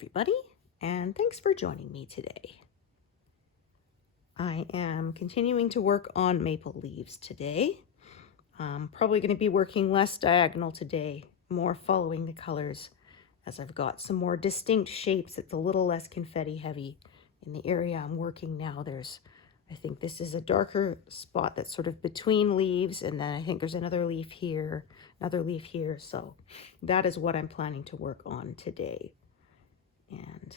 everybody, and thanks for joining me today. I am continuing to work on maple leaves today. I'm probably going to be working less diagonal today, more following the colors, as I've got some more distinct shapes. It's a little less confetti heavy in the area I'm working now. I think this is a darker spot that's sort of between leaves, and then I think there's another leaf here, so that is what I'm planning to work on today. And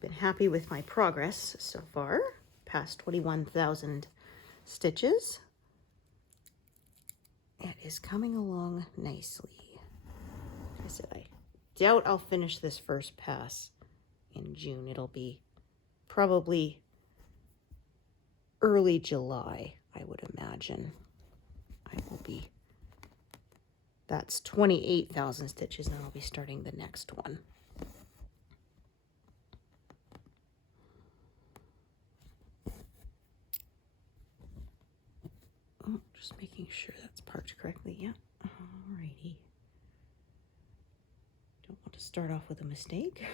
been happy with my progress so far, past 21,000 stitches. It is coming along nicely. Like I said, I doubt I'll finish this first pass in June. It'll be probably early July, I would imagine. That's 28,000 stitches, and I'll be starting the next one. Oh, just making sure that's parked correctly. Yeah, alrighty. Don't want to start off with a mistake.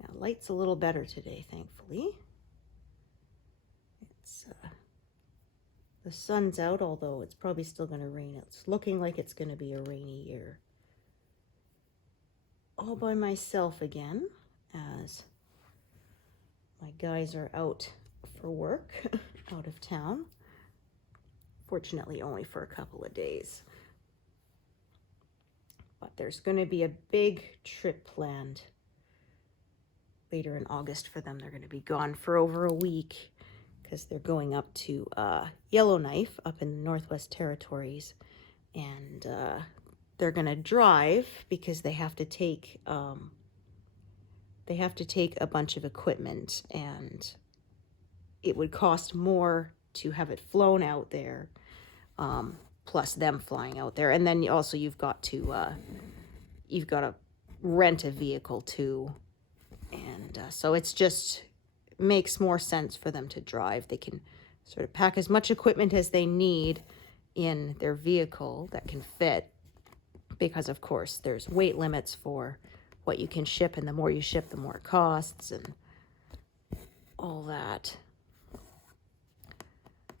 Now, light's a little better today, thankfully. The sun's out, although it's probably still going to rain. It's looking like it's going to be a rainy year. All by myself again, as my guys are out for work, out of town. Fortunately, only for a couple of days. But there's going to be a big trip planned later in August for them. They're going to be gone for over a week because they're going up to Yellowknife up in the Northwest Territories, and they're going to drive because they have to take a bunch of equipment, and it would cost more to have it flown out there, plus them flying out there. And then also you've got to rent a vehicle too. And so it's just makes more sense for them to drive. They can sort of pack as much equipment as they need in their vehicle that can fit, because of course there's weight limits for what you can ship, and the more you ship, the more it costs and all that.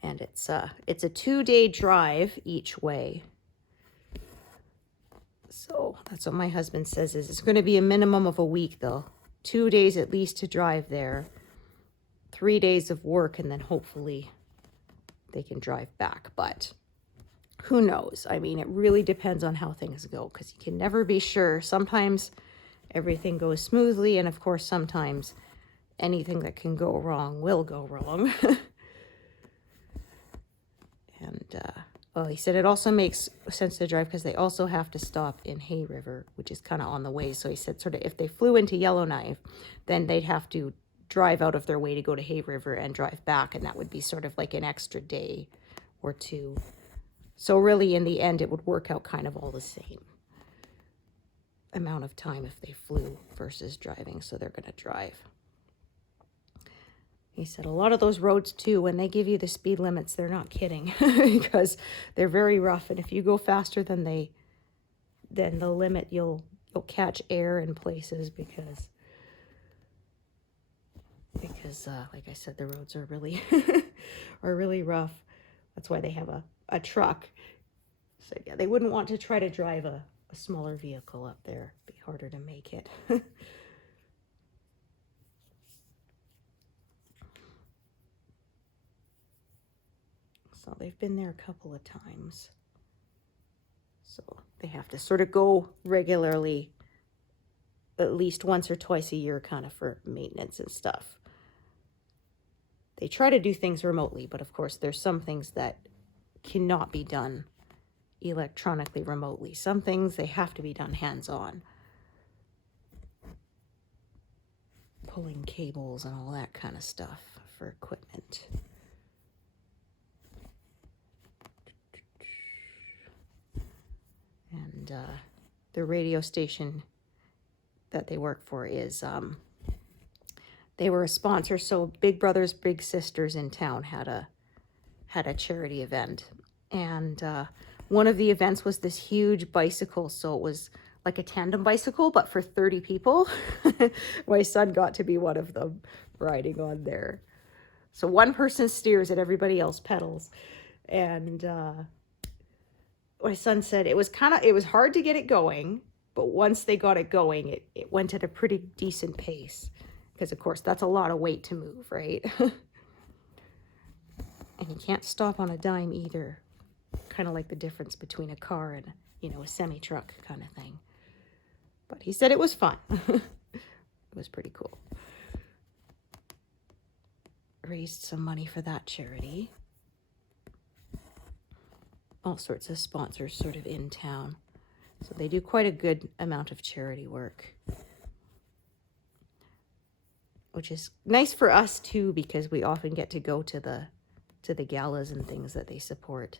And it's a 2-day drive each way. So that's what my husband says, is it's going to be a minimum of a week though. 2 days at least to drive there, 3 days of work, and then hopefully they can drive back. But who knows? I mean, it really depends on how things go, because you can never be sure. Sometimes everything goes smoothly, and of course sometimes anything that can go wrong will go wrong. And well, he said it also makes sense to drive because they also have to stop in Hay River, which is kind of on the way. So he said sort of if they flew into Yellowknife, then they'd have to drive out of their way to go to Hay River and drive back, and that would be sort of like an extra day or two. So really in the end it would work out kind of all the same amount of time if they flew versus driving. So they're going to drive. He said a lot of those roads too, when they give you the speed limits, they're not kidding, because they're very rough, and if you go faster than the limit, you'll catch air in places because like I said, the roads are really really rough. That's why they have a truck. So yeah, they wouldn't want to try to drive a smaller vehicle up there. It'd be harder to make it. So they've been there a couple of times. So they have to sort of go regularly, at least once or twice a year, kind of for maintenance and stuff. They try to do things remotely, but of course there's some things that cannot be done electronically remotely. Some things they have to be done hands-on. Pulling cables and all that kind of stuff for equipment. And the radio station that they work for is, they were a sponsor. So Big Brothers Big Sisters in town had a charity event, And one of the events was this huge bicycle. So it was like a tandem bicycle, but for 30 people. My son got to be one of them riding on there. So one person steers and everybody else pedals. And my son said it was hard to get it going, but once they got it going, it went at a pretty decent pace. Because of course that's a lot of weight to move, right? And you can't stop on a dime either. Kind of like the difference between a car and, you know, a semi-truck kind of thing. But he said it was fun. It was pretty cool. Raised some money for that charity. All sorts of sponsors sort of in town. So they do quite a good amount of charity work. Which is nice for us too, because we often get to go to the galas and things that they support.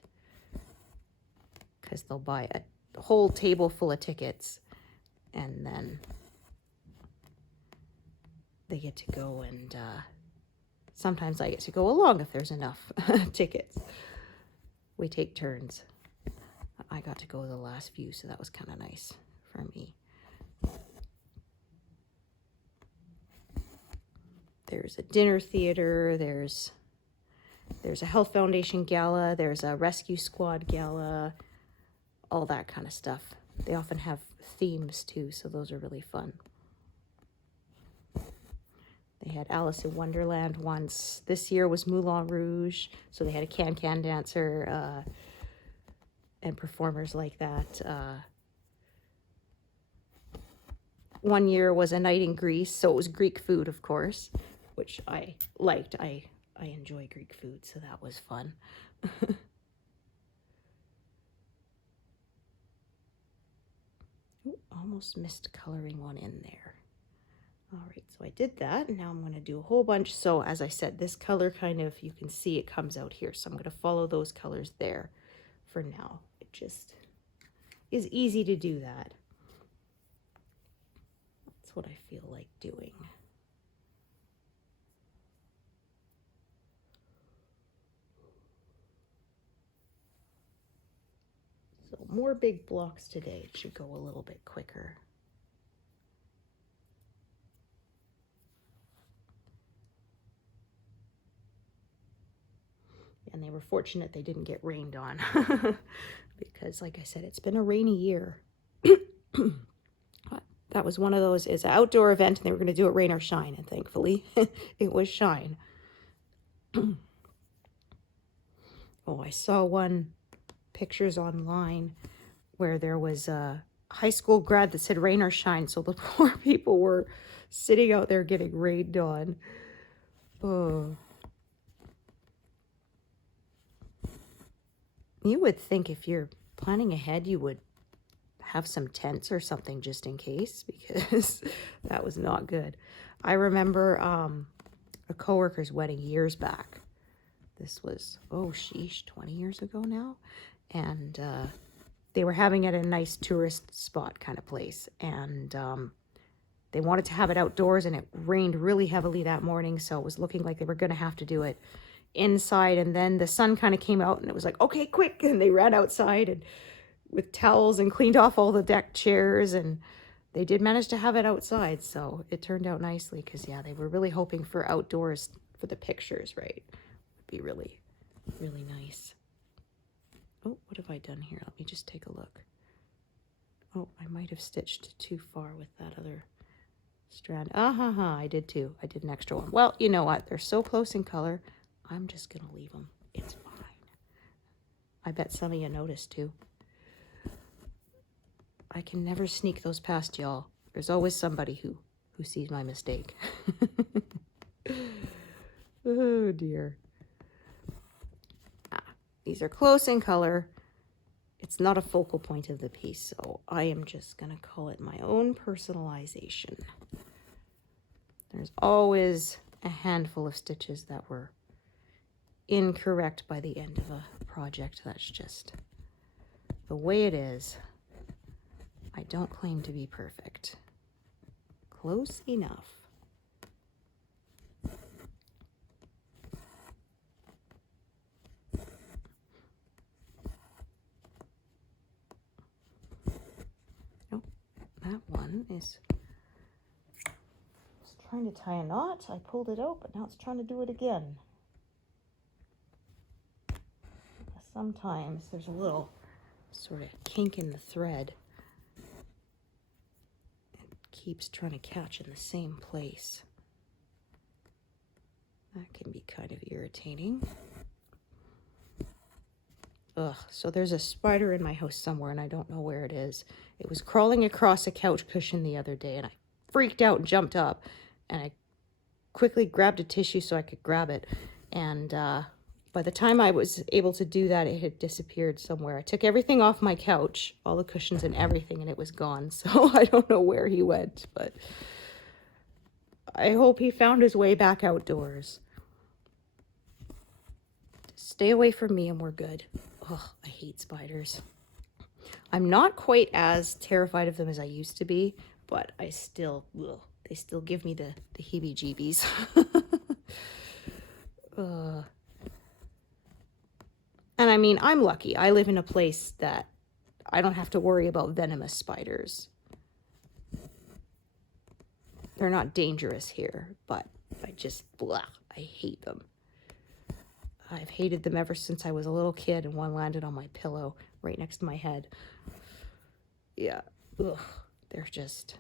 Because they'll buy a whole table full of tickets and then they get to go, and sometimes I get to go along if there's enough tickets. We take turns. I got to go the last few, so that was kind of nice for me. There's a dinner theater, there's a Health Foundation gala, there's a Rescue Squad gala, all that kind of stuff. They often have themes too, so those are really fun. They had Alice in Wonderland once. This year was Moulin Rouge, so they had a can-can dancer and performers like that. One year was a night in Greece, so it was Greek food, of course, which I liked. I enjoy Greek food, so that was fun. Ooh, almost missed coloring one in there. All right, so I did that, and now I'm going to do a whole bunch. So as I said, this color kind of, you can see it comes out here. So I'm going to follow those colors there for now. It just is easy to do that. That's what I feel like doing. So more big blocks today. It should go a little bit quicker. And they were fortunate they didn't get rained on because, like I said, it's been a rainy year. That was one of those, it's an outdoor event and they were going to do it rain or shine, and thankfully it was shine. Oh, I saw one pictures online where there was a high school grad that said rain or shine, so the poor people were sitting out there getting rained on. Oh. You would think if you're planning ahead, you would have some tents or something just in case, because that was not good. I remember a coworker's wedding years back. This was, oh sheesh, 20 years ago now. And they were having it at a nice tourist spot kind of place. And they wanted to have it outdoors, and it rained really heavily that morning. So it was looking like they were going to have to do it inside, and then the sun kind of came out and it was like, okay, quick, and they ran outside and with towels and cleaned off all the deck chairs, and they did manage to have it outside, so it turned out nicely, because yeah, they were really hoping for outdoors for the pictures, right? Would be really, really nice. Oh, what have I done here? Let me just take a look. Oh, I might have stitched too far with that other strand. I did too. I did an extra one. Well, you know what? They're so close in color. I'm just going to leave them. It's fine. I bet some of you noticed too. I can never sneak those past y'all. There's always somebody who sees my mistake. Oh dear. These are close in color. It's not a focal point of the piece, so I am just going to call it my own personalization. There's always a handful of stitches that were incorrect by the end of a project. That's just the way it is. I don't claim to be perfect. Close enough. one is trying to tie a knot. I pulled it out, but now it's trying to do it again. Sometimes there's a little sort of kink in the thread. It keeps trying to catch in the same place. That can be kind of irritating. Ugh, so there's a spider in my house somewhere and I don't know where it is. It was crawling across a couch cushion the other day and I freaked out and jumped up and I quickly grabbed a tissue so I could grab it. And by the time I was able to do that, it had disappeared somewhere. I took everything off my couch, all the cushions and everything, and it was gone. So I don't know where he went, but I hope he found his way back outdoors. Stay away from me and we're good. Oh, I hate spiders. I'm not quite as terrified of them as I used to be, but I still, they still give me the heebie-jeebies. And I mean, I'm lucky. I live in a place that I don't have to worry about venomous spiders. They're not dangerous here, but I hate them. I've hated them ever since I was a little kid and one landed on my pillow right next to my head. Yeah, they're just...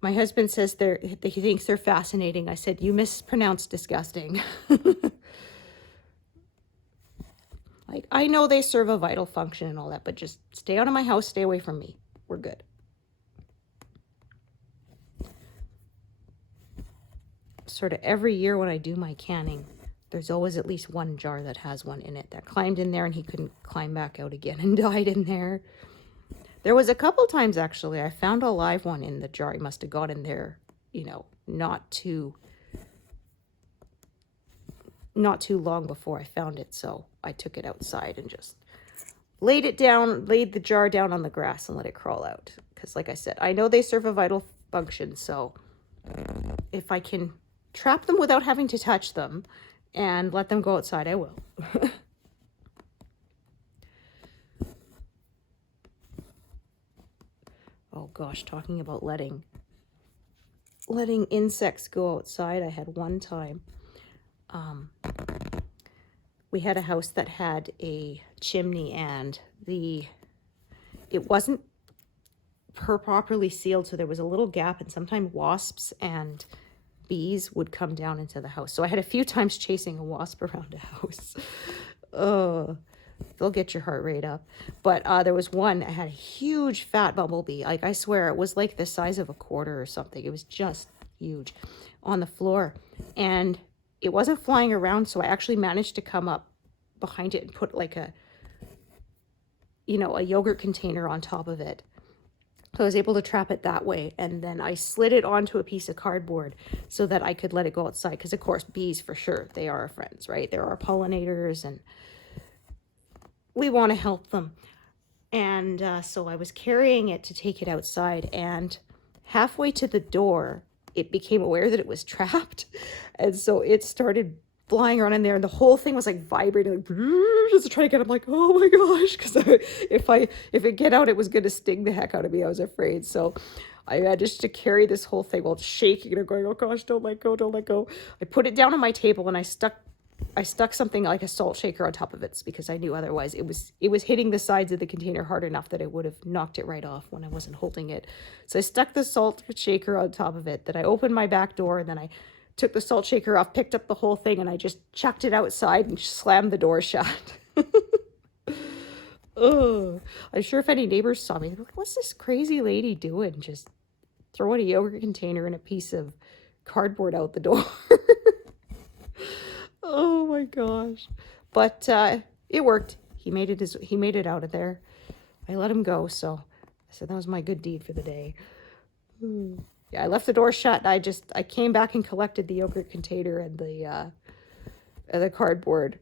My husband says he thinks they're fascinating. I said, you mispronounced disgusting. Like, I know they serve a vital function and all that, but just stay out of my house, stay away from me. We're good. Sort of every year when I do my canning, there's always at least one jar that has one in it that climbed in there and he couldn't climb back out again and died in there. There was a couple times, actually, I found a live one in the jar. He must have got in there, you know, not too long before I found it. So I took it outside and just laid the jar down on the grass and let it crawl out. Because like I said, I know they serve a vital function. So if I can trap them without having to touch them and let them go outside, I will. Oh gosh, talking about letting insects go outside. I had one time, we had a house that had a chimney and it wasn't properly sealed, so there was a little gap, and sometimes wasps and bees would come down into the house. So I had a few times chasing a wasp around a house. Oh, they'll get your heart rate up. But there was one that had a huge fat bumblebee. Like, I swear it was like the size of a quarter or something. It was just huge on the floor. And it wasn't flying around, so I actually managed to come up behind it and put like a yogurt container on top of it. So I was able to trap it that way. And then I slid it onto a piece of cardboard so that I could let it go outside. Because, of course, bees, for sure, they are our friends, right? They're our pollinators, and we want to help them. And so I was carrying it to take it outside. And halfway to the door, it became aware that it was trapped. And so it started flying around in there, and the whole thing was like vibrating, like just trying to get. I'm like, oh my gosh, because if it get out, it was going to sting the heck out of me. I was afraid. So I managed to carry this whole thing while shaking and going, oh gosh, don't let go, don't let go. I put it down on my table and I stuck something like a salt shaker on top of it, because I knew otherwise it was hitting the sides of the container hard enough that it would have knocked it right off when I wasn't holding it. So I stuck the salt shaker on top of it. Then I opened my back door, and then I took the salt shaker off, picked up the whole thing, and I just chucked it outside and slammed the door shut. I'm sure if any neighbors saw me, they'd be like, what's this crazy lady doing? Just throwing a yogurt container and a piece of cardboard out the door. Oh my gosh. But it worked. He made it out of there. I let him go, so I said that was my good deed for the day. Yeah, I left the door shut. I came back and collected the yogurt container and the cardboard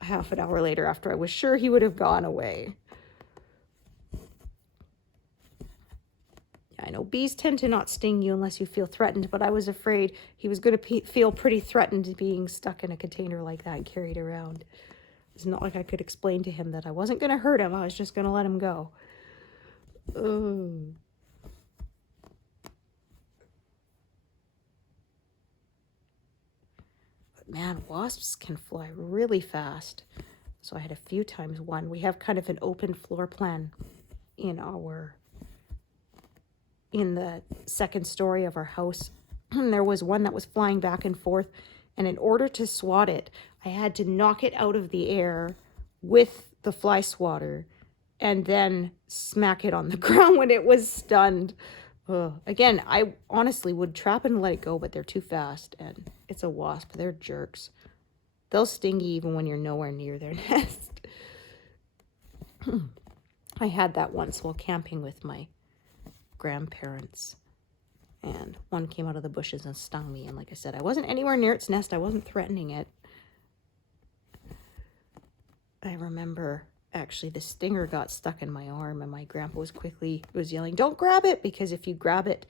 half an hour later, after I was sure he would have gone away. Yeah, I know bees tend to not sting you unless you feel threatened, but I was afraid he was going to feel pretty threatened being stuck in a container like that and carried around. It's not like I could explain to him that I wasn't going to hurt him. I was just going to let him go. man, wasps can fly really fast. So I had a few times one. We have kind of an open floor plan in the second story of our house. There was one that was flying back and forth, and in order to swat it, I had to knock it out of the air with the fly swatter and then smack it on the ground when it was stunned. Again, I honestly would trap and let it go, but they're too fast, and it's a wasp. They're jerks. They'll sting you even when you're nowhere near their nest. I had that once while camping with my grandparents, and one came out of the bushes and stung me. And like I said, I wasn't anywhere near its nest. I wasn't threatening it. I remember actually the stinger got stuck in my arm, and my grandpa was yelling, "Don't grab it," because if you grab it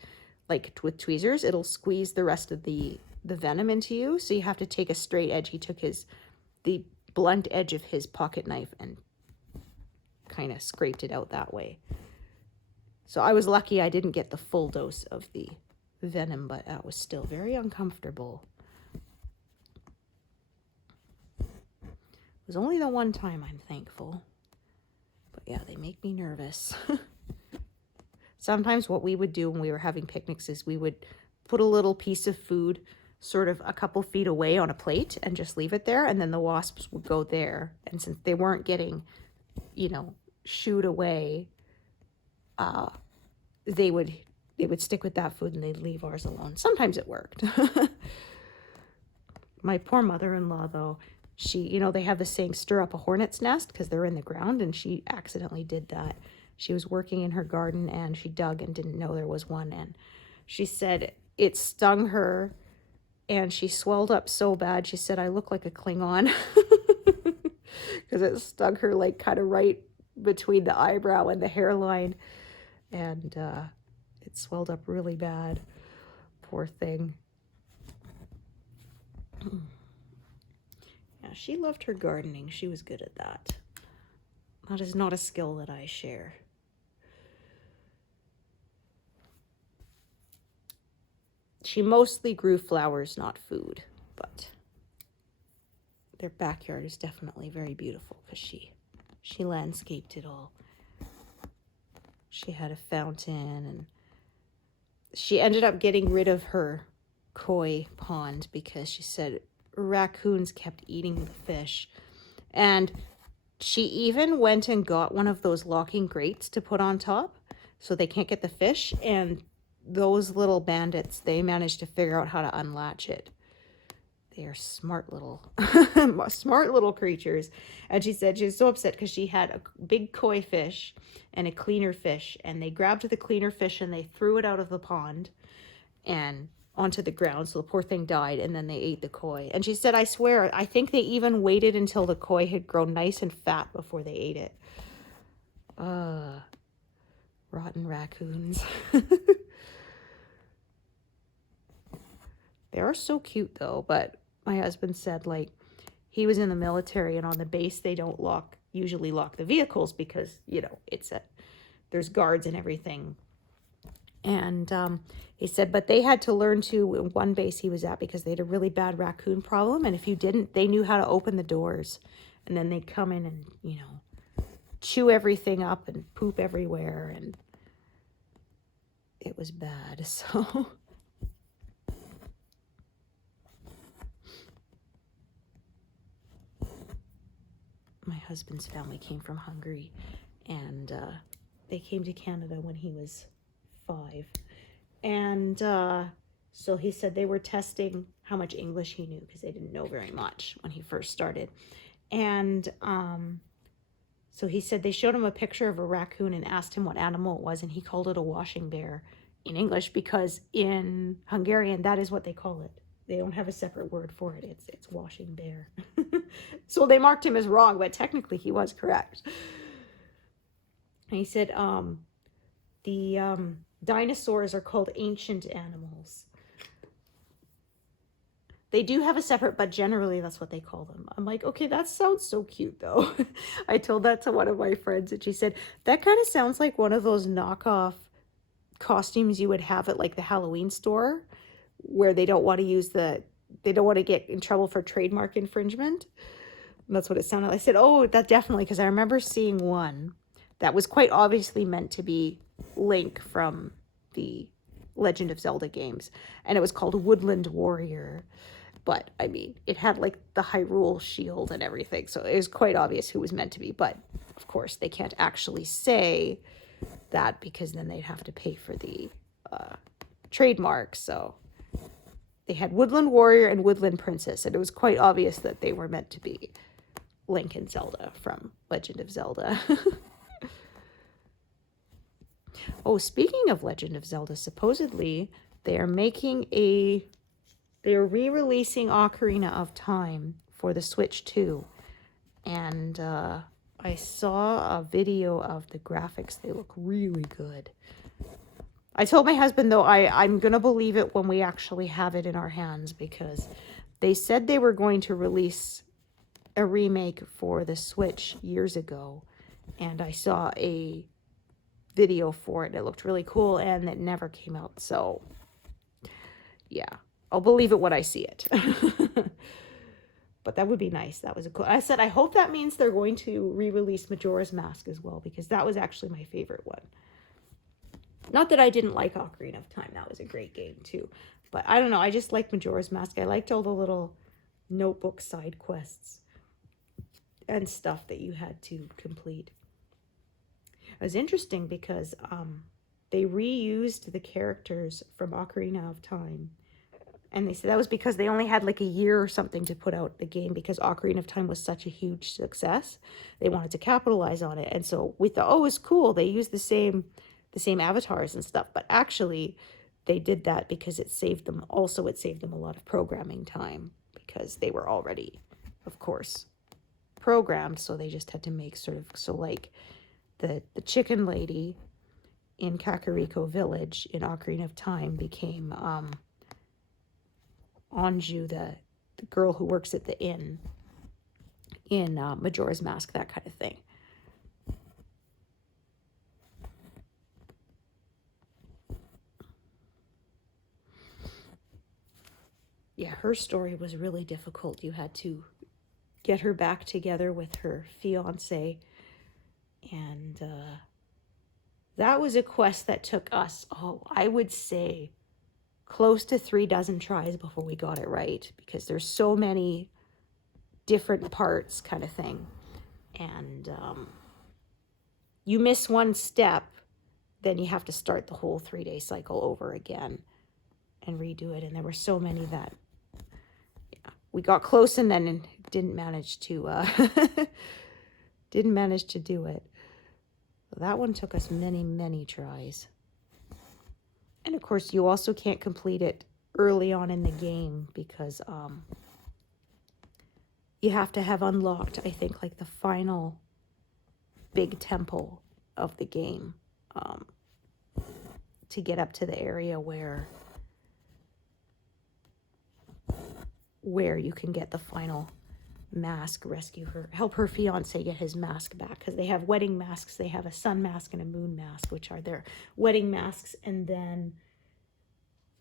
like with tweezers, it'll squeeze the rest of the venom into you. So you have to take a straight edge. He took the blunt edge of his pocket knife and kind of scraped it out that way. So I was lucky I didn't get the full dose of the venom, but that was still very uncomfortable. It was only the one time, I'm thankful. But yeah, they make me nervous. Sometimes what we would do when we were having picnics is we would put a little piece of food sort of a couple feet away on a plate and just leave it there, and then the wasps would go there. And since they weren't getting, shooed away, they would stick with that food and they'd leave ours alone. Sometimes it worked. My poor mother-in-law, though, she, they have the saying, stir up a hornet's nest, because they're in the ground, and she accidentally did that. She was working in her garden and she dug and didn't know there was one, and she said it stung her and she swelled up so bad. She said, "I look like a Klingon," because it stung her like kind of right between the eyebrow and the hairline, and it swelled up really bad. Poor thing. Yeah, she loved her gardening. She was good at that. That is not a skill that I share. She mostly grew flowers, not food, but their backyard is definitely very beautiful because she landscaped it all. She had a fountain, and she ended up getting rid of her koi pond because she said raccoons kept eating the fish. And she even went and got one of those locking grates to put on top so they can't get the fish, and those little bandits, they managed to figure out how to unlatch it. They are smart little creatures. And she said she was so upset because she had a big koi fish and a cleaner fish, and they grabbed the cleaner fish and they threw it out of the pond and onto the ground, so the poor thing died, and then they ate the koi. And she said, I swear, I think they even waited until the koi had grown nice and fat before they ate it. Rotten raccoons. They are so cute though, but my husband said, like, he was in the military, and on the base they don't usually lock the vehicles because, there's guards and everything. And he said, but they had to learn to, in one base he was at, because they had a really bad raccoon problem, and if you didn't, they knew how to open the doors, and then they'd come in and, chew everything up and poop everywhere, and it was bad. So my husband's family came from Hungary, and they came to Canada when he was 5. And so he said they were testing how much English he knew, because they didn't know very much when he first started. And so he said they showed him a picture of a raccoon and asked him what animal it was, and he called it a washing bear in English, because in Hungarian that is what they call it. They don't have a separate word for it. It's washing bear. So they marked him as wrong, but technically he was correct. And he said the dinosaurs are called ancient animals. They do have a separate, but generally that's what they call them. I'm like, okay, that sounds so cute though. I told that to one of my friends, and she said, that kind of sounds like one of those knockoff costumes you would have at like the Halloween store, where they don't want to use the they don't want to get in trouble for trademark infringement. And that's what it sounded like. I said, oh, that definitely, because I remember seeing one that was quite obviously meant to be Link from the Legend of Zelda games, and it was called Woodland Warrior. But I mean, it had like the Hyrule shield and everything, so it was quite obvious who was meant to be. But of course, they can't actually say that because then they'd have to pay for the trademark. So they had Woodland Warrior and Woodland Princess, and it was quite obvious that they were meant to be Link and Zelda from Legend of Zelda. Oh, speaking of Legend of Zelda, supposedly they are re-releasing Ocarina of Time for the Switch 2. And I saw a video of the graphics. They look really good. I told my husband, though, I'm going to believe it when we actually have it in our hands, because they said they were going to release a remake for the Switch years ago. And I saw a video for it, and it looked really cool, and it never came out. So, yeah, I'll believe it when I see it. But that would be nice. That was a cool. I said, I hope that means they're going to re-release Majora's Mask as well, because that was actually my favorite one. Not that I didn't like Ocarina of Time. That was a great game too. But I don't know. I just liked Majora's Mask. I liked all the little notebook side quests and stuff that you had to complete. It was interesting because they reused the characters from Ocarina of Time. And they said that was because they only had like a year or something to put out the game, because Ocarina of Time was such a huge success. They wanted to capitalize on it. And so we thought, oh, it's cool. They used the same avatars and stuff. But actually, they did that because it saved them a lot of programming time, because they were already, of course, programmed. So they just had to make like the chicken lady in Kakariko Village in Ocarina of Time became Anju, the girl who works at the inn in Majora's Mask, that kind of thing. Yeah, her story was really difficult. You had to get her back together with her fiance, and that was a quest that took us, I would say, close to 36 tries before we got it right, because there's so many different parts kind of thing. And you miss one step, then you have to start the whole 3-day cycle over again and redo it. And there were so many that we got close and then didn't manage to do it. That one took us many tries. And of course, you also can't complete it early on in the game, because you have to have unlocked, I think, like the final big temple of the game to get up to the area where you can get the final mask, rescue her, help her fiance get his mask back, because they have wedding masks. They have a sun mask and a moon mask, which are their wedding masks. And then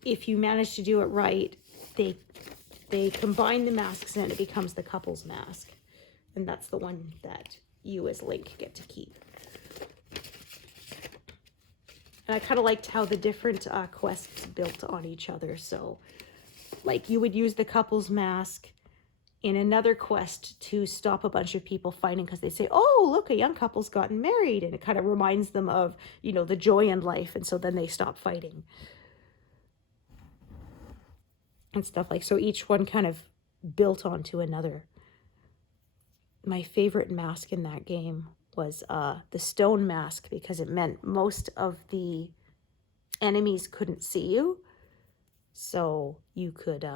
if you manage to do it right, they combine the masks and it becomes the couple's mask, and that's the one that you as Link get to keep. And I kind of liked how the different quests built on each other. So like you would use the couple's mask in another quest to stop a bunch of people fighting, because they say, oh, look, a young couple's gotten married. And it kind of reminds them of, the joy in life. And so then they stop fighting. And stuff like, so each one kind of built onto another. My favorite mask in that game was the stone mask, because it meant most of the enemies couldn't see you. So you could,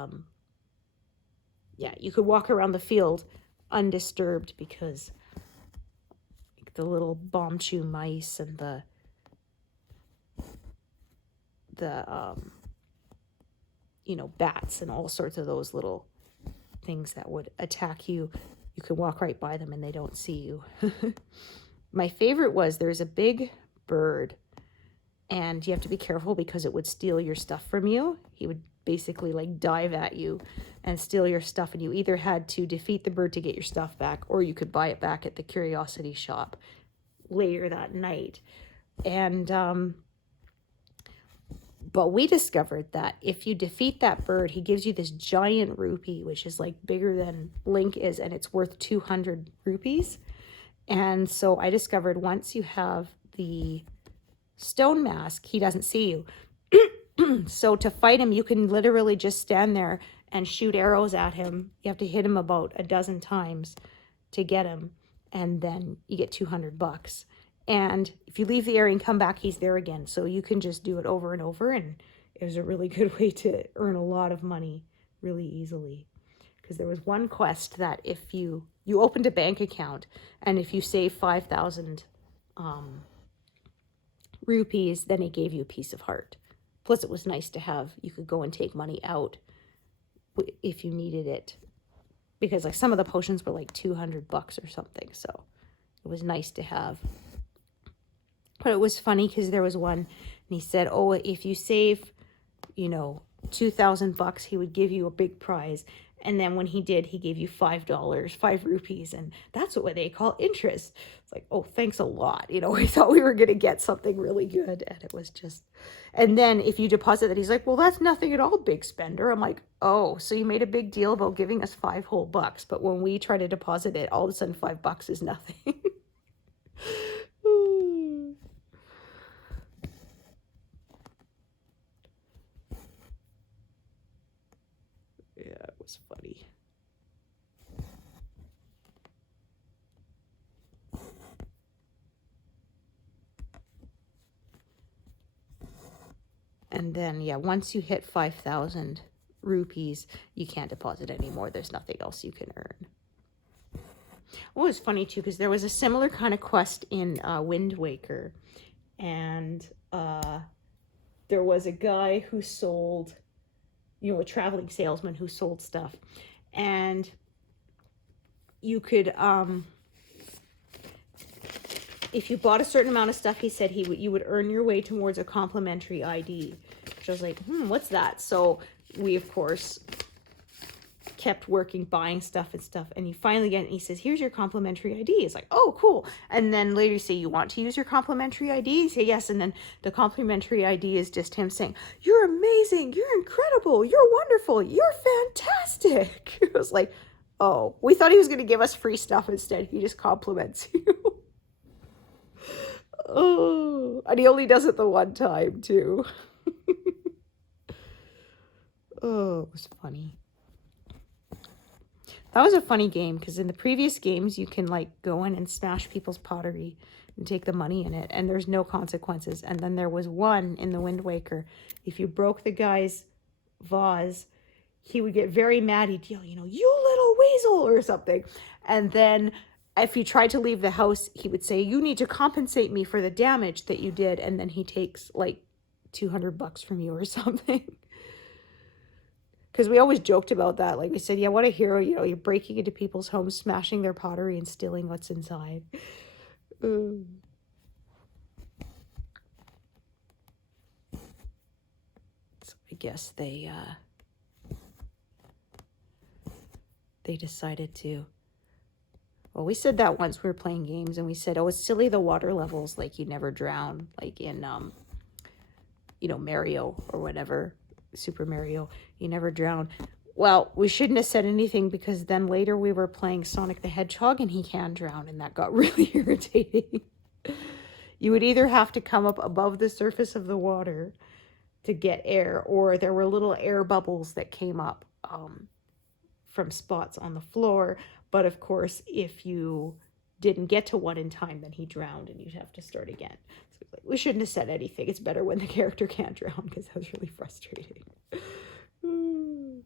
you could walk around the field undisturbed, because like the little bomb-chew mice and the bats and all sorts of those little things that would attack you, you can walk right by them and they don't see you. My favorite was, there's a big bird, and you have to be careful because it would steal your stuff from you. He would basically like dive at you and steal your stuff, and you either had to defeat the bird to get your stuff back, or you could buy it back at the curiosity shop later that night. And but we discovered that if you defeat that bird, he gives you this giant rupee, which is like bigger than Link is, and it's worth 200 rupees. And so I discovered once you have the stone mask, he doesn't see you. So to fight him, you can literally just stand there and shoot arrows at him. You have to hit him about a dozen times to get him, and then you get $200. And if you leave the area and come back, he's there again. So you can just do it over and over, and it was a really good way to earn a lot of money really easily. Because there was one quest that if you opened a bank account, and if you save 5,000 rupees, then it gave you a piece of heart. Plus, it was nice to have, you could go and take money out if you needed it. Because like some of the potions were like $200 or something. So it was nice to have. But it was funny because there was one, and he said, oh, if you save, $2,000, he would give you a big prize. And then when he did, he gave you $5, 5 rupees. And that's what they call interest. It's like, oh, thanks a lot. We thought we were going to get something really good. And it was just, and then if you deposit that, he's like, well, that's nothing at all, big spender. I'm like, oh, so you made a big deal about giving us 5 whole bucks. But when we try to deposit it, all of a sudden $5 is nothing. Yeah, it was funny. And then, yeah, once you hit 5,000 rupees, you can't deposit anymore. There's nothing else you can earn. Well, it was funny, too, because there was a similar kind of quest in Wind Waker. And there was a guy who sold, a traveling salesman who sold stuff. And you could, if you bought a certain amount of stuff, he said you would earn your way towards a complimentary ID. Which I was like, what's that? So we, of course, kept working, buying stuff. And he finally he says, here's your complimentary ID. It's like, oh, cool. And then later you say, you want to use your complimentary ID? You say yes. And then the complimentary ID is just him saying, you're amazing. You're incredible. You're wonderful. You're fantastic. It was like, oh, we thought he was going to give us free stuff. Instead, he just compliments you. Oh, and he only does it the one time, too. Oh, it was funny. That was a funny game, because in the previous games, you can, like, go in and smash people's pottery and take the money in it, and there's no consequences. And then there was one in the Wind Waker. If you broke the guy's vase, he would get very mad. He'd yell, you little weasel, or something. And then if you tried to leave the house, he would say, you need to compensate me for the damage that you did. And then he takes like $200 from you or something. Because we always joked about that. Like we said, yeah, what a hero. You're breaking into people's homes, smashing their pottery and stealing what's inside. So I guess they decided to. Well, we said that once we were playing games, and we said, oh, it's silly, the water levels, like you never drown, like in, Mario or whatever, Super Mario, you never drown. Well, we shouldn't have said anything, because then later we were playing Sonic the Hedgehog, and he can drown, and that got really irritating. You would either have to come up above the surface of the water to get air, or there were little air bubbles that came up from spots on the floor. But of course, if you didn't get to one in time, then he drowned and you'd have to start again. So we shouldn't have said anything. It's better when the character can't drown, because that was really frustrating. And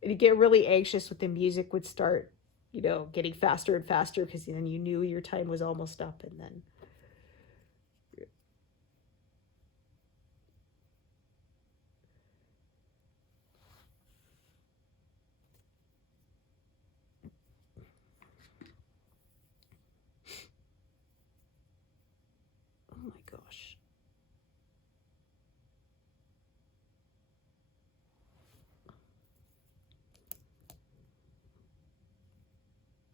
you get really anxious when the music would start, getting faster and faster, because then you knew your time was almost up, and then oh my gosh.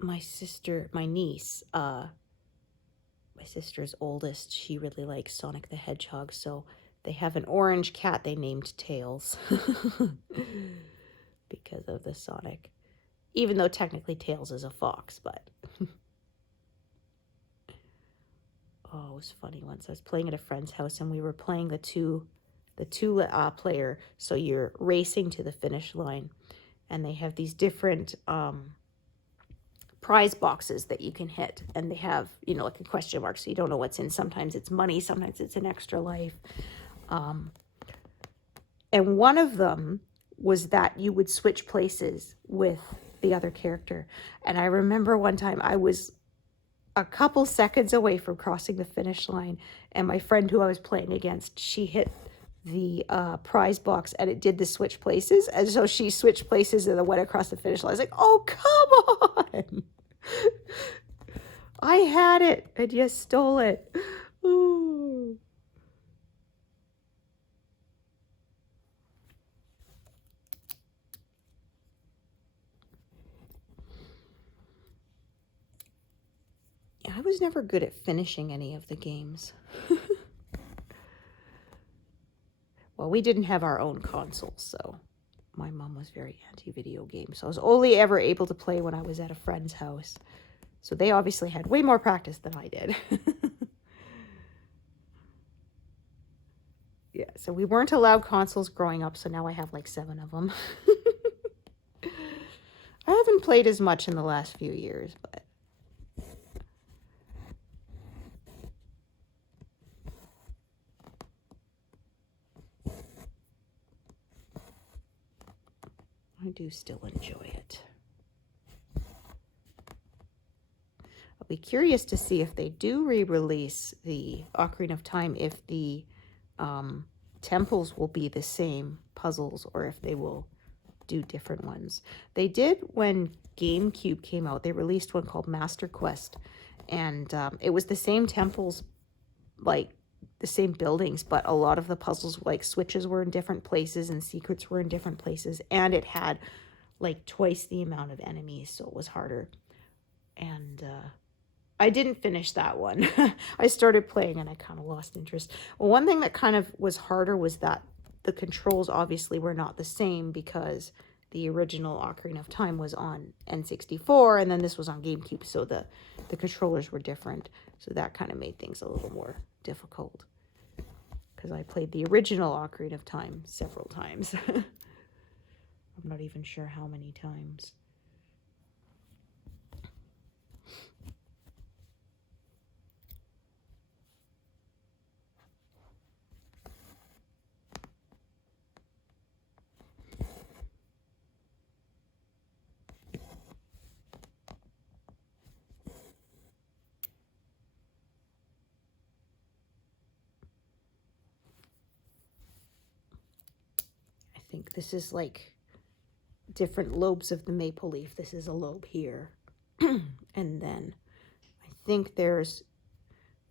my niece, my sister's oldest, she really likes Sonic the Hedgehog, so they have an orange cat they named Tails because of the Sonic. Even though technically Tails is a fox, but oh, it was funny once. I was playing at a friend's house and we were playing the two player, so you're racing to the finish line, and they have these different prize boxes that you can hit, and they have, you know, like a question mark, so you don't know what's in. Sometimes it's money, sometimes it's an extra life. And one of them was that you would switch places with the other character. And I remember one time I was a couple seconds away from crossing the finish line, and my friend who I was playing against, she hit the prize box and it did the switch places, and so she switched places and then went across the finish line. I was like, oh, come on. I had it and you stole it. Ooh. I was never good at finishing any of the games. Well, we didn't have our own console, so my mom was very anti-video games. So I was only ever able to play when I was at a friend's house. So they obviously had way more practice than I did. Yeah, so we weren't allowed consoles growing up, so now I have like 7 of them. I haven't played as much in the last few years, but I do still enjoy it. I'll be curious to see if they do re-release the Ocarina of Time, if the temples will be the same puzzles or if they will do different ones. They did when GameCube came out. They released one called Master Quest, and it was the same temples, like the same buildings, but a lot of the puzzles, like switches, were in different places and secrets were in different places, and it had like twice the amount of enemies, so it was harder. And I didn't finish that one. I started playing and I kind of lost interest. Well, one thing that kind of was harder was that the controls obviously were not the same, because the original Ocarina of Time was on N64 and then this was on GameCube, so the controllers were different. So that kind of made things a little more difficult, because I played the original Ocarina of Time several times. I'm not even sure how many times. I think this is like different lobes of the maple leaf. This is a lobe here. And then I think there's,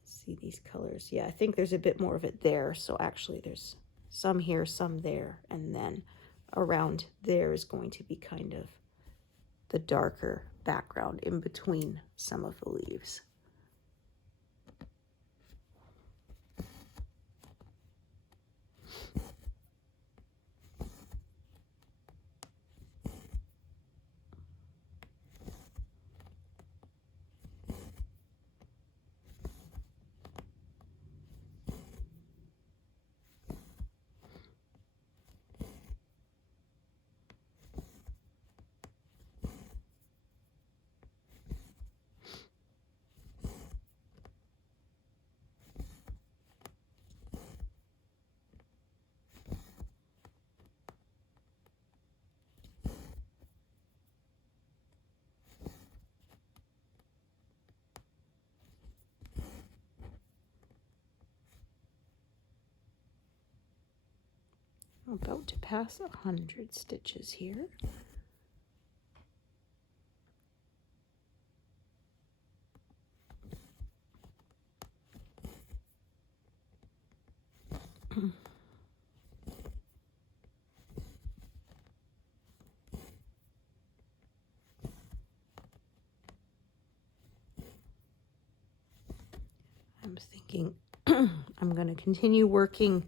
see these colors? Yeah, I think there's a bit more of it there. So actually there's some here, some there. And then around there is going to be kind of the darker background in between some of the leaves. I'm about to pass 100 stitches here. I'm thinking I'm going to continue working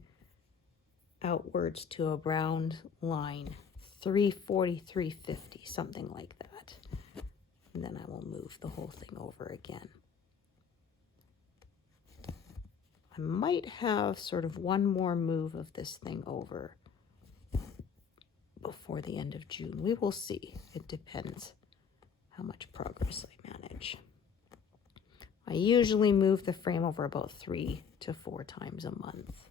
outwards to around line 340, 350, something like that. And then I will move the whole thing over again. I might have sort of one more move of this thing over before the end of June. We will see. It depends how much progress I manage. I usually move the frame over about 3 to 4 times a month.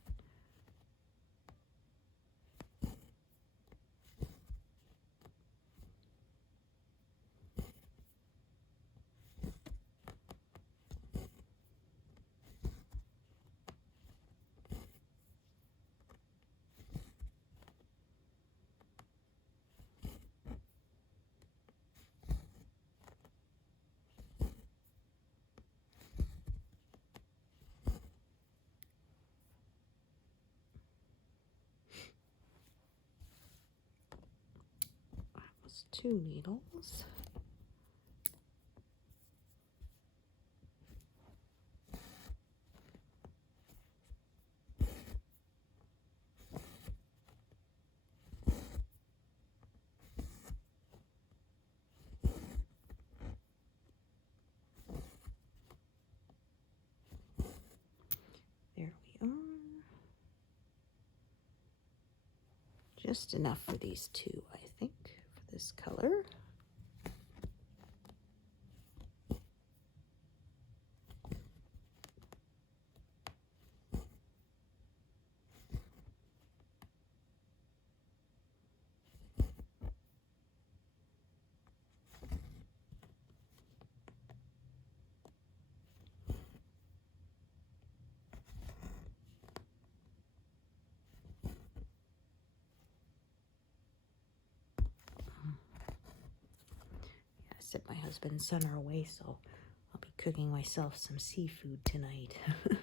That was 2 needles. There we are. Just enough for these 2, I think, for this color. My husband and son are away, so I'll be cooking myself some seafood tonight. My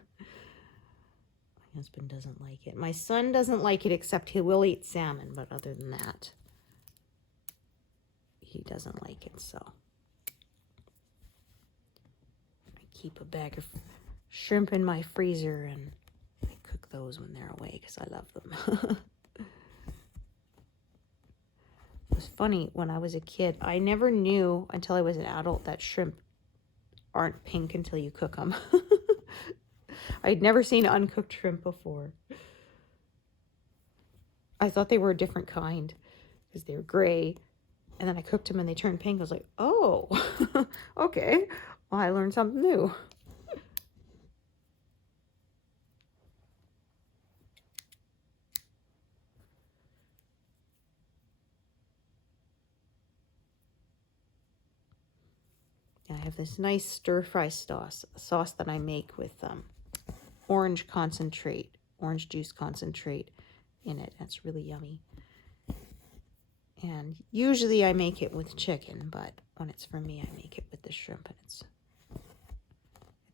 husband doesn't like it. My son doesn't like it, except he will eat salmon, but other than that, he doesn't like it, so I keep a bag of shrimp in my freezer, and I cook those when they're away because I love them. It was funny, when I was a kid, I never knew until I was an adult that shrimp aren't pink until you cook them. I'd never seen uncooked shrimp before. I thought they were a different kind because they were gray, and then I cooked them and they turned pink. I was like, oh, okay, well, I learned something new. I have this nice stir-fry sauce that I make with orange juice concentrate in it. That's really yummy. And usually I make it with chicken, but when it's for me, I make it with the shrimp, and it's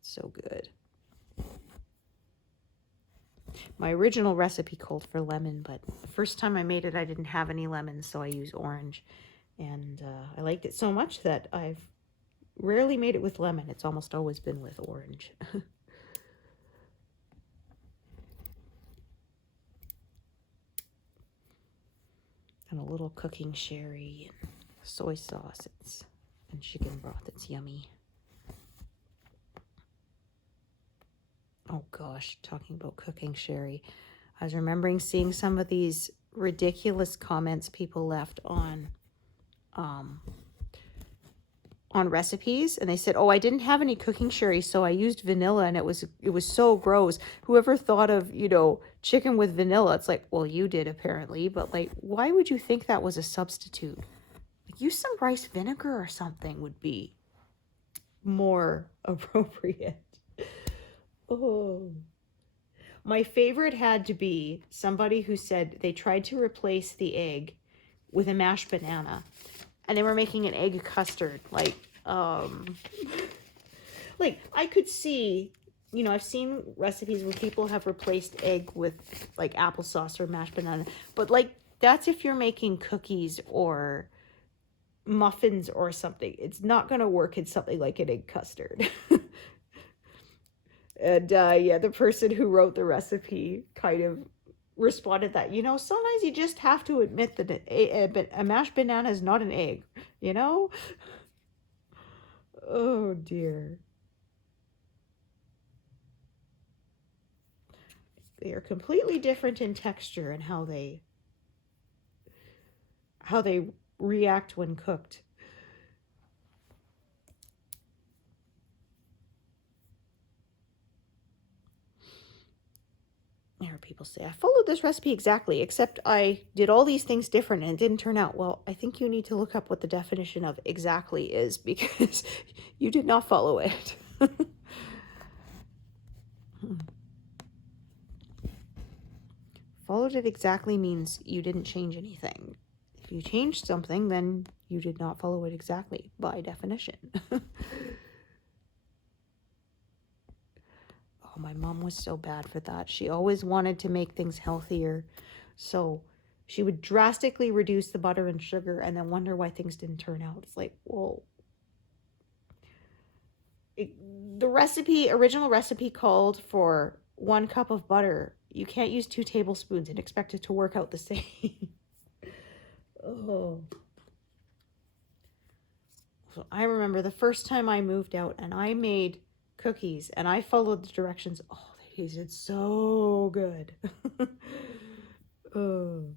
so good. My original recipe called for lemon, but the first time I made it, I didn't have any lemons, so I used orange. And I liked it so much that I've rarely made it with lemon. It's almost always been with orange. And a little cooking sherry and soy sauce and chicken broth. It's yummy. Oh gosh, talking about cooking sherry. I was remembering seeing some of these ridiculous comments people left on recipes, and they said, oh, I didn't have any cooking sherry, so I used vanilla, and it was so gross. Whoever thought of, chicken with vanilla? It's like, well, you did apparently, but like, why would you think that was a substitute? Like, use some rice vinegar or something would be more appropriate. Oh, my favorite had to be somebody who said they tried to replace the egg with a mashed banana, and they were making an egg custard. Like I could see, I've seen recipes where people have replaced egg with like applesauce or mashed banana, but like, that's if you're making cookies or muffins or something. It's not going to work in something like an egg custard. And yeah, the person who wrote the recipe kind of responded that, you know, sometimes you just have to admit that a mashed banana is not an egg, you know? Oh dear. They are completely different in texture and how they react when cooked. There are people say, I followed this recipe exactly, except I did all these things different and it didn't turn out. Well, I think you need to look up what the definition of exactly is because you did not follow it. Followed it exactly means you didn't change anything. If you changed something, then you did not follow it exactly by definition. Oh, my mom was so bad for that. She always wanted to make things healthier. So she would drastically reduce the butter and sugar and then wonder why things didn't turn out. It's like, well, the original recipe called for 1 cup of butter. You can't use 2 tablespoons and expect it to work out the same. Oh. So I remember the first time I moved out and I made cookies and I followed the directions. Oh, they tasted so good. Oh.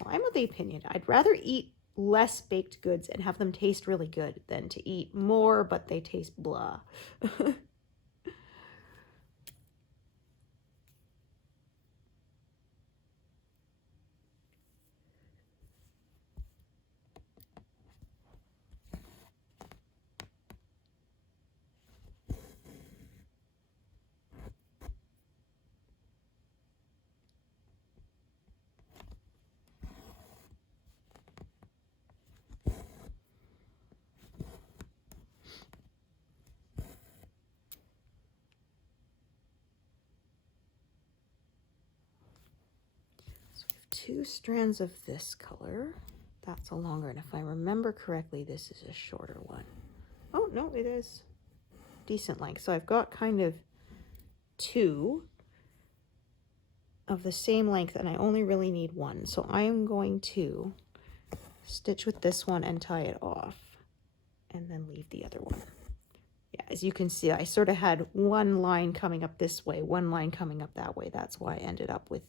Well, I'm of the opinion I'd rather eat less baked goods and have them taste really good than to eat more but they taste blah. So we have 2 strands of this color. That's a longer, and if I remember correctly, this is a shorter one. Oh, no, it is decent length. So I've got kind of 2 of the same length, and I only really need 1. So I am going to stitch with this one and tie it off, and then leave the other one. Yeah, as you can see, I sort of had 1 line coming up this way, 1 line coming up that way. That's why I ended up with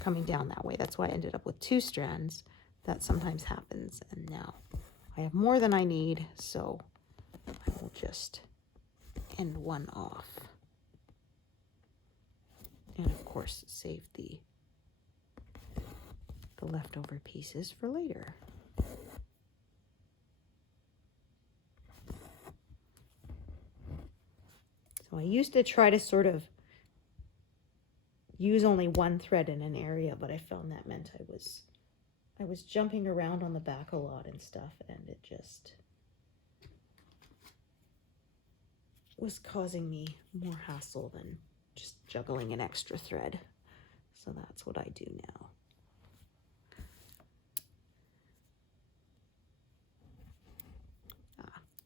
coming down that way. That's why I ended up with 2 strands. That sometimes happens, and now I have more than I need, so I will just end one off. And of course, save the leftover pieces for later. So I used to try to sort of use only 1 thread in an area, but I found that meant I was jumping around on the back a lot and stuff, and it just was causing me more hassle than just juggling an extra thread. So that's what I do now.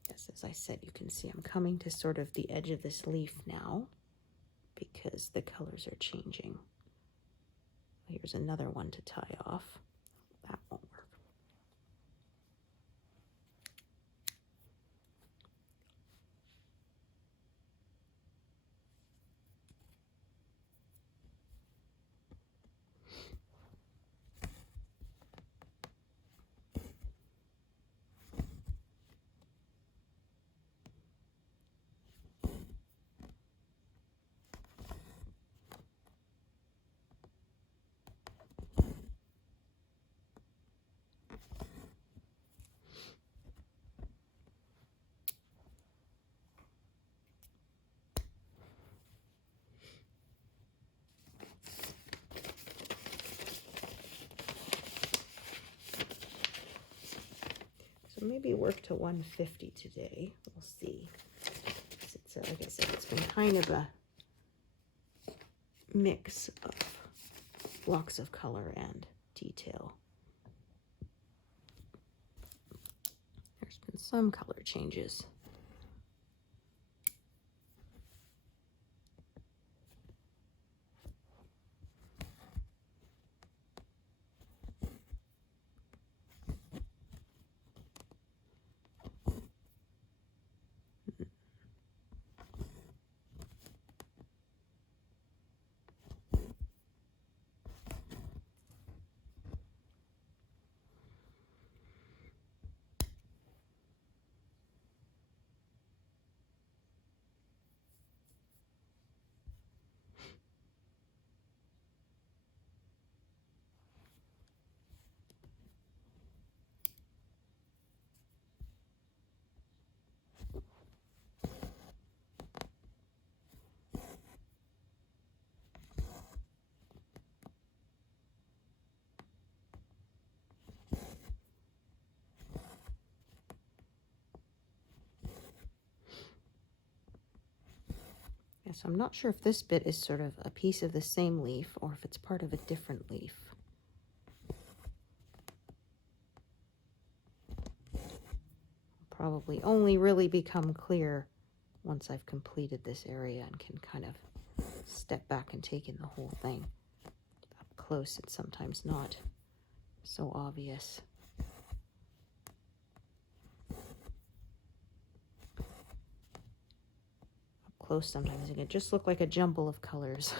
Yes, as I said, you can see I'm coming to sort of the edge of this leaf now because the colors are changing. Here's another one to tie off. That won't work. So maybe work to 150 today. We'll see. It's, like I said, it's been kind of a mix of blocks of color and detail. There's been some color changes Yeah, so I'm not sure if this bit is sort of a piece of the same leaf or if it's part of a different leaf. Probably only really become clear once I've completed this area and can kind of step back and take in the whole thing. Up close, it's sometimes not so obvious. Up close, sometimes it can just look like a jumble of colors.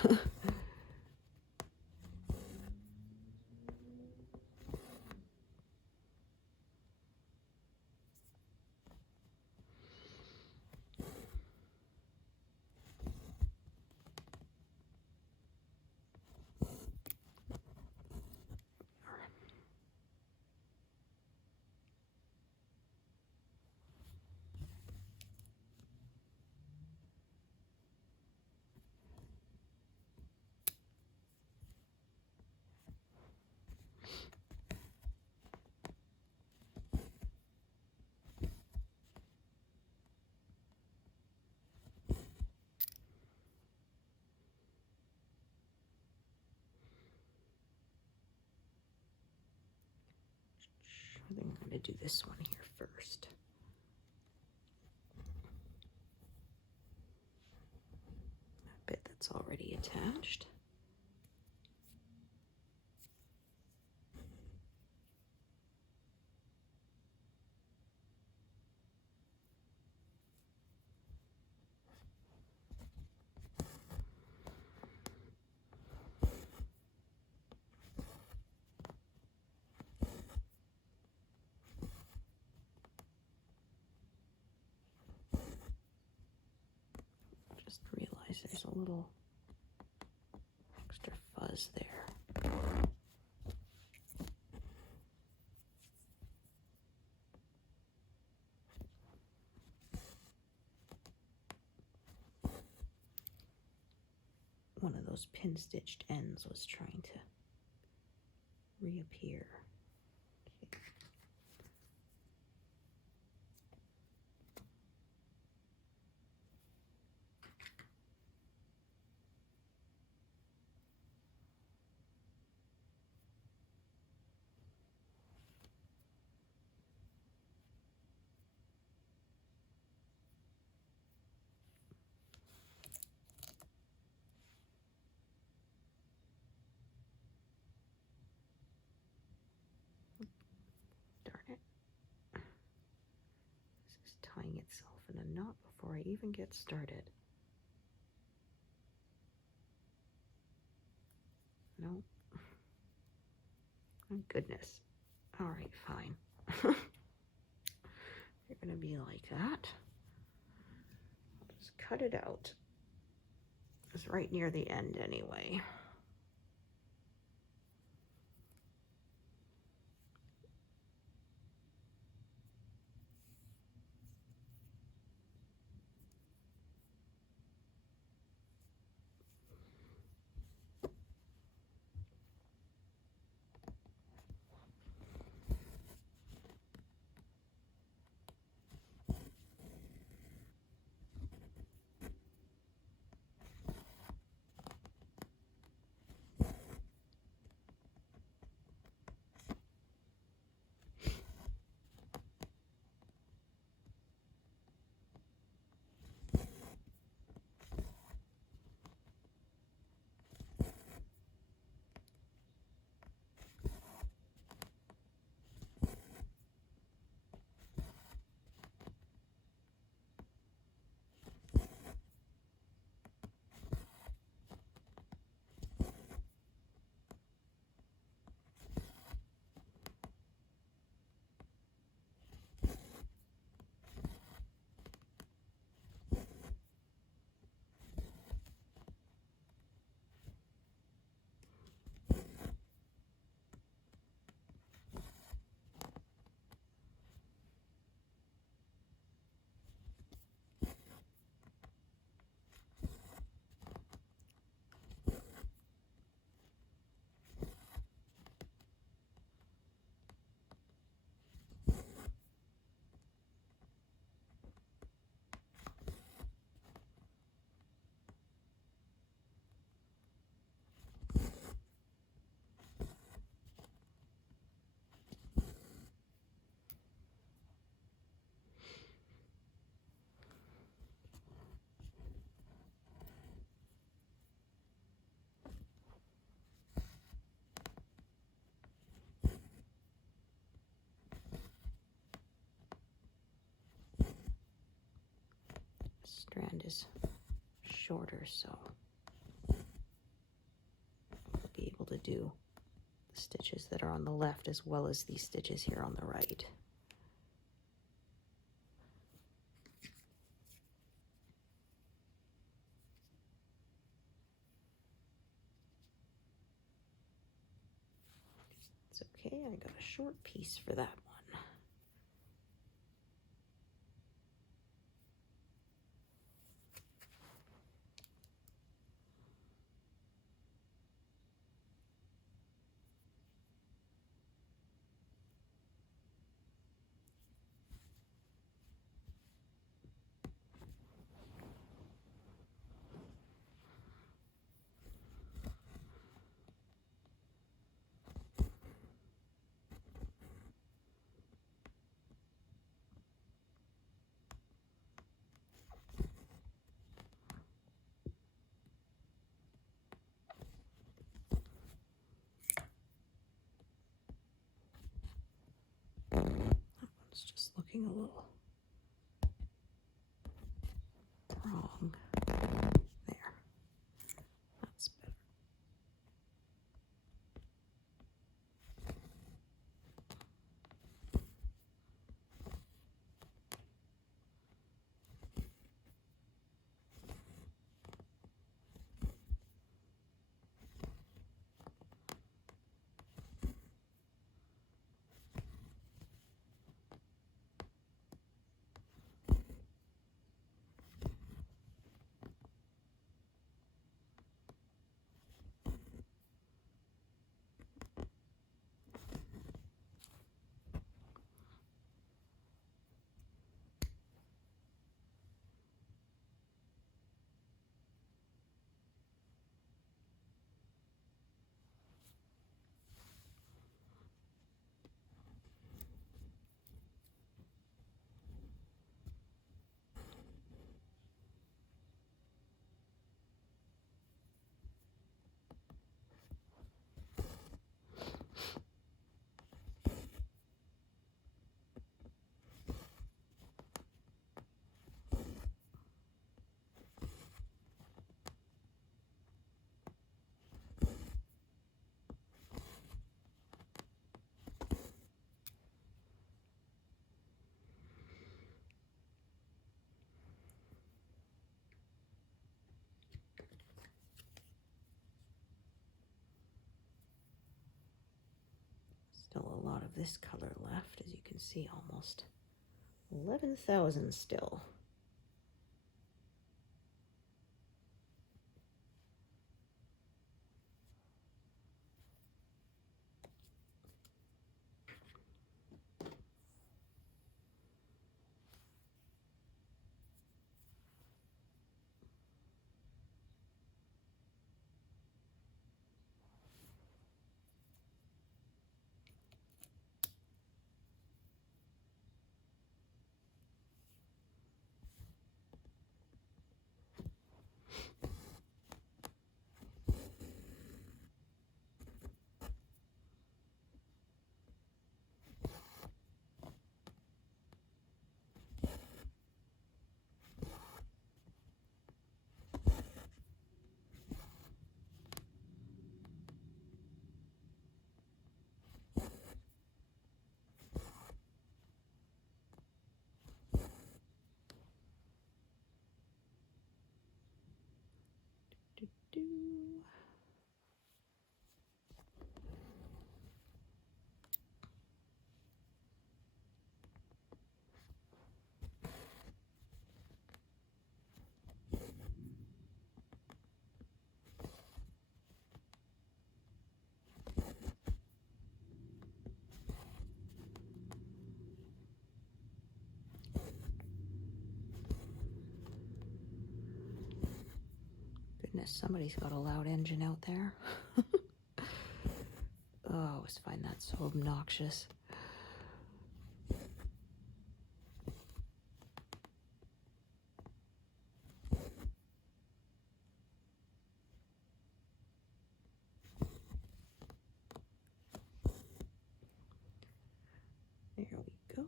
I think I'm going to do this one here first. That bit that's already attached. Just realized there's a little extra fuzz there. One of those pin stitched ends was trying to reappear. Okay. Darn it. This is tying itself in a knot before I even get started. No. Oh, goodness. All right, fine. You're going to be like that. I'll just cut it out. It's right near the end anyway. strand is shorter, so I'll be able to do the stitches that are on the left as well as these stitches here on the right. It's okay, I got a short piece for that one. It's just looking a little wrong. There. That's better. Still a lot of this color left, as you can see, almost 11,000 still. Do. Goodness, somebody's got a loud engine out there. Oh, I always find that so obnoxious. There we go.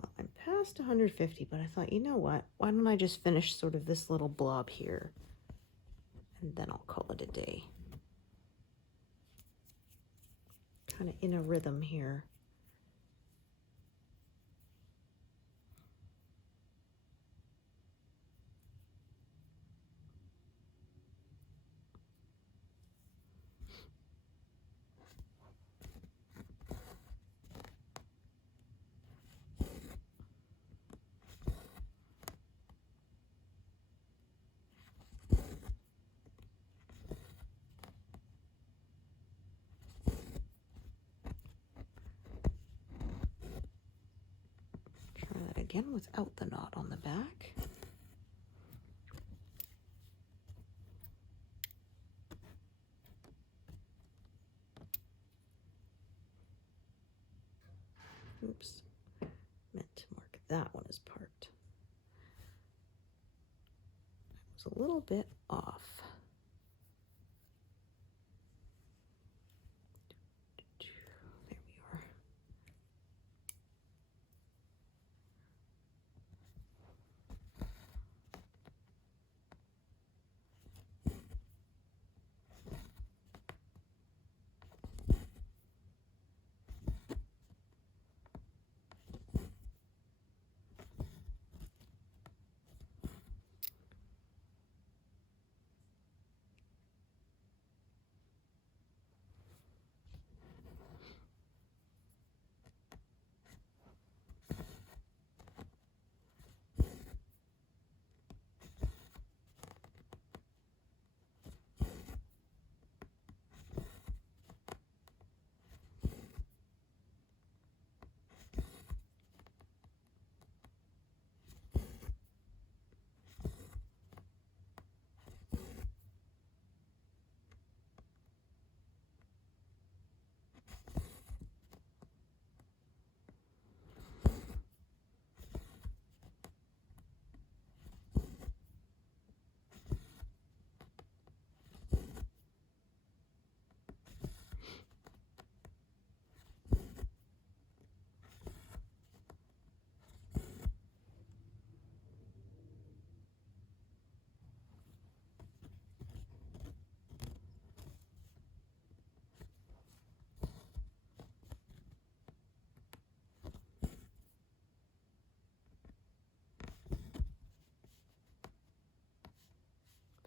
Well, passed 150, but I thought, you know what? Why don't I just finish sort of this little blob here, and then I'll call it a day. Kind of in a rhythm here. Try that again without the knot on the back. Oops, meant to mark that one as part. It was a little bit off. There we are.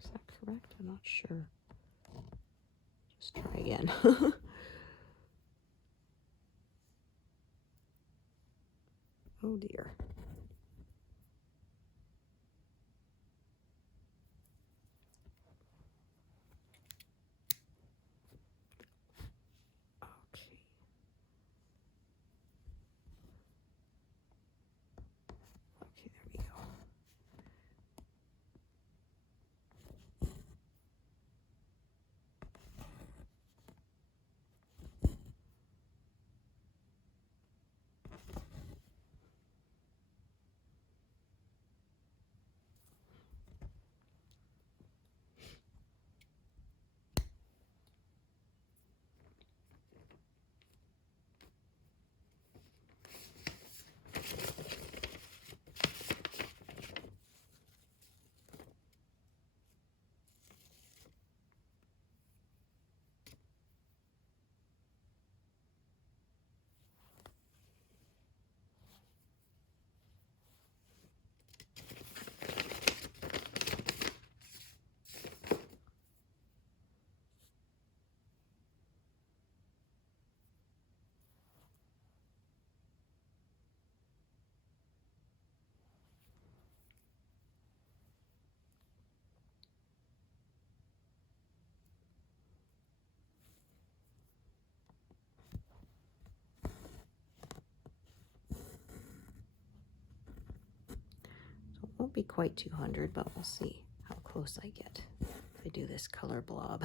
Is that correct? I'm not sure. Just try again. Oh dear. Okay. Okay, there we go. Won't be quite 200, but we'll see how close I get if I do this color blob.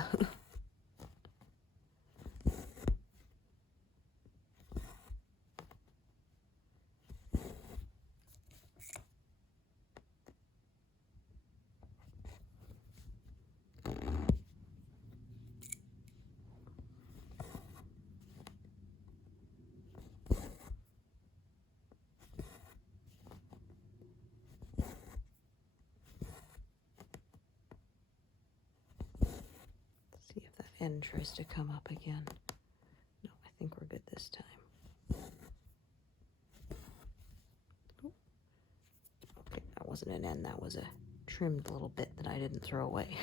pen tries to come up again. No, I think we're good this time. Okay, that wasn't an end, that was a trimmed little bit that I didn't throw away.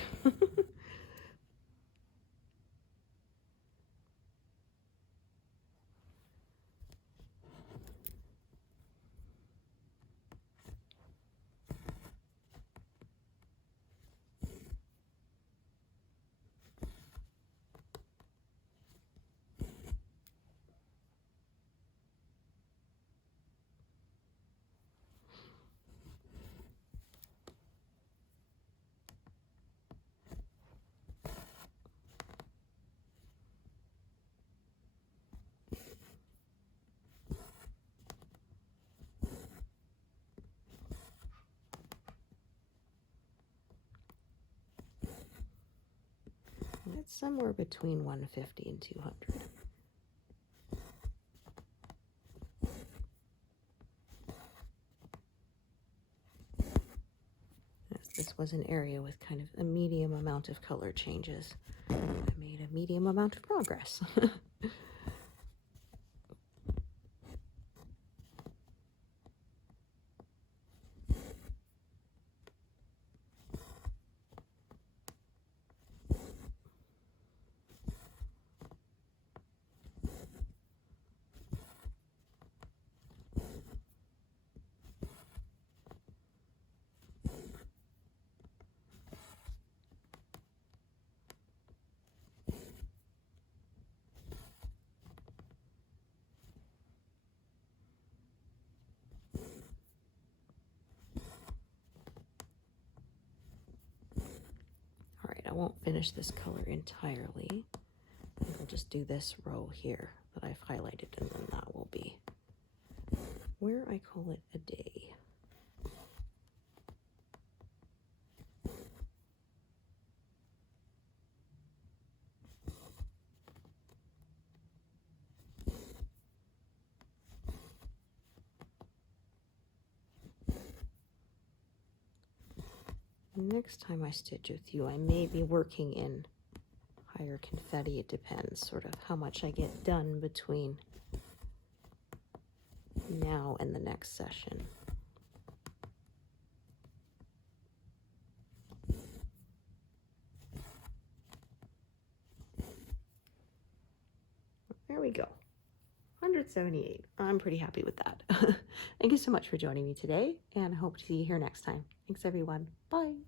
It's somewhere between 150 and 200. This was an area with kind of a medium amount of color changes. I made a medium amount of progress. I won't finish this color entirely. I'll just do this row here that I've highlighted, and then that will be where I call it a day. Next time I stitch with you, I may be working in higher confetti. It depends sort of how much I get done between now and the next session. There we go. 178. I'm pretty happy with that. Thank you so much for joining me today, and I hope to see you here next time. Thanks, everyone. Bye.